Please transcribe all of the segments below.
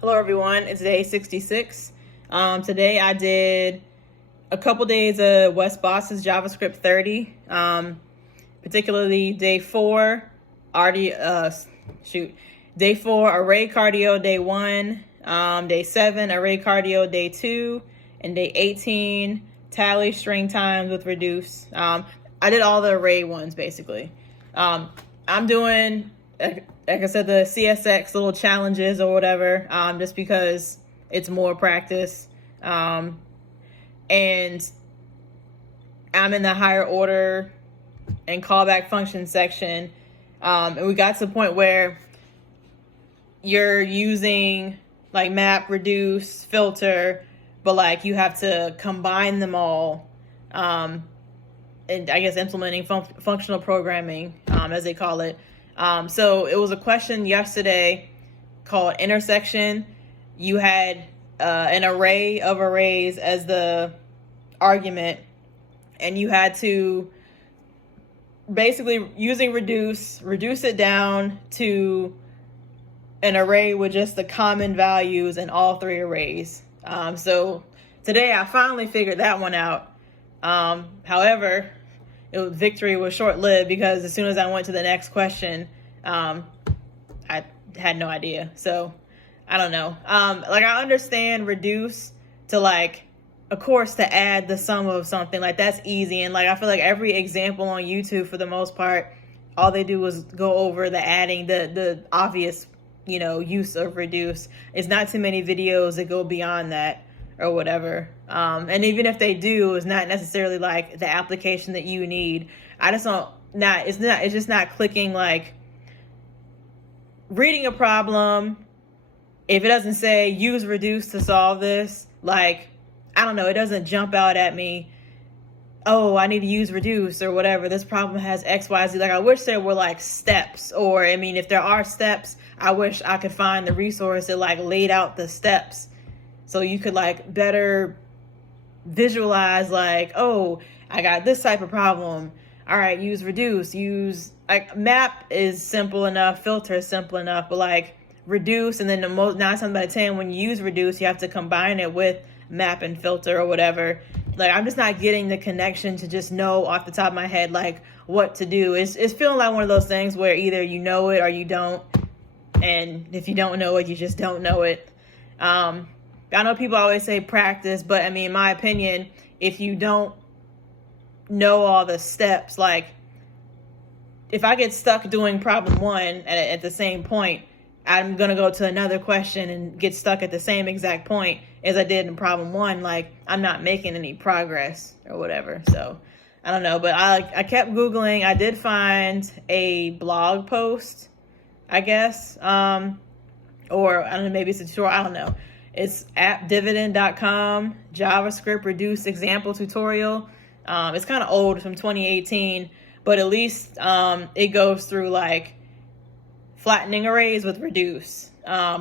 Hello everyone, it's day 66. Today I did a couple days of Wes Bos's JavaScript 30, particularly day 4, day 4 array cardio day 1, day 7 array cardio day 2, and day 18 tally string times with reduce. I did all the array ones basically. I'm doing, like I said, the CSX little challenges or whatever, just because it's more practice. And I'm in the higher order and callback function section. And we got to the point where you're using like map, reduce, filter, but like you have to combine them all. And I guess implementing functional programming, as they call it. So it was a question yesterday called intersection. You had an array of arrays as the argument, and you had to basically, using reduce it down to an array with just the common values in all three arrays. So today I finally figured that one out. However, victory was short-lived because as soon as I went to the next question, I had no idea. So I don't know. Like I understand reduce to like, of course, to add the sum of something, like that's easy. And like I feel like every example on YouTube for the most part, all they do is go over the adding, the obvious, use of reduce. It's not too many videos that go beyond that or whatever. And even if they do, it's not necessarily like the application that you need. I just don't, it's just not clicking. Like reading a problem, if it doesn't say use reduce to solve this, like, I don't know, it doesn't jump out at me, oh, I need to use reduce or whatever. This problem has X, Y, Z. Like, I wish there were like steps, or, I mean, if there are steps, I wish I could find the resource that like laid out the steps so you could like better visualize like, oh, I got this type of problem. All right, use reduce, use like map is simple enough, filter is simple enough, but like reduce, and then the most 9 times out of 10 when you use reduce, you have to combine it with map and filter or whatever. Like I'm just not getting the connection to just know off the top of my head like what to do. It's feeling like one of those things where either you know it or you don't, and if you don't know it, you just don't know it. I know people always say practice, but I mean, in my opinion, if you don't know all the steps, like if I get stuck doing problem 1 at the same point, I'm going to go to another question and get stuck at the same exact point as I did in problem 1. Like I'm not making any progress or whatever. So I don't know, but I kept Googling. I did find a blog post, I guess, or I don't know, maybe it's a tutorial. I don't know. It's appdividend.com, JavaScript reduce example tutorial. It's kind of old, from 2018, but at least it goes through like flattening arrays with reduce,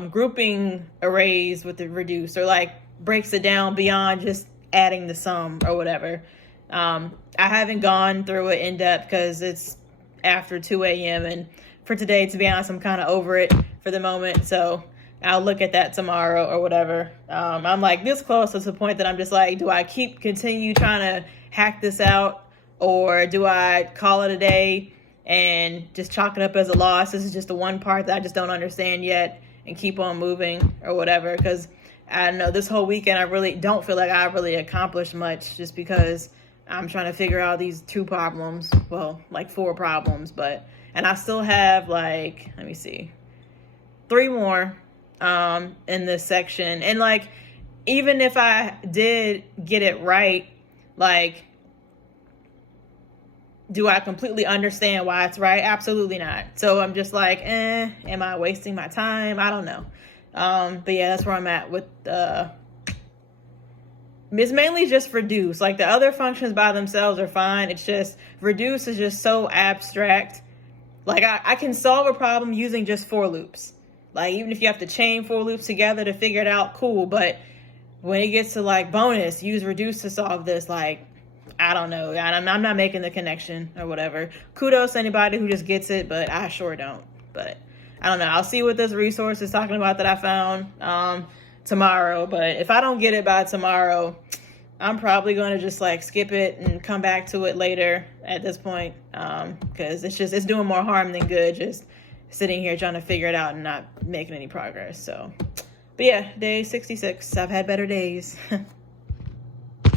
grouping arrays with the reduce, or like breaks it down beyond just adding the sum or whatever. I haven't gone through it in depth because it's after 2 a.m. and for today, to be honest, I'm kind of over it for the moment. So I'll look at that tomorrow or whatever. I'm like this close to the point that I'm just like, do I continue trying to hack this out, or do I call it a day and just chalk it up as a loss? This is just the one part that I just don't understand yet, and keep on moving or whatever. Because I don't know, this whole weekend I really don't feel like I really accomplished much, just because I'm trying to figure out these 2 problems. Well, like 4 problems, and I still have like, let me see, 3 more in this section. And like, even if I did get it right, like, do I completely understand why it's right? Absolutely not. So I'm just like, am I wasting my time? I don't know. But yeah, that's where I'm at with it's mainly just reduce. Like the other functions by themselves are fine. It's just reduce is just so abstract. Like I can solve a problem using just for loops. Like even if you have to chain for loops together to figure it out, cool. But when it gets to like bonus, use reduce to solve this, like, I don't know. I'm not making the connection or whatever. Kudos to anybody who just gets it, but I sure don't. But I don't know. I'll see what this resource is talking about that I found tomorrow. But if I don't get it by tomorrow, I'm probably going to just like skip it and come back to it later at this point, because it's doing more harm than good just sitting here trying to figure it out and not making any progress. So, but yeah, day 66. I've had better days.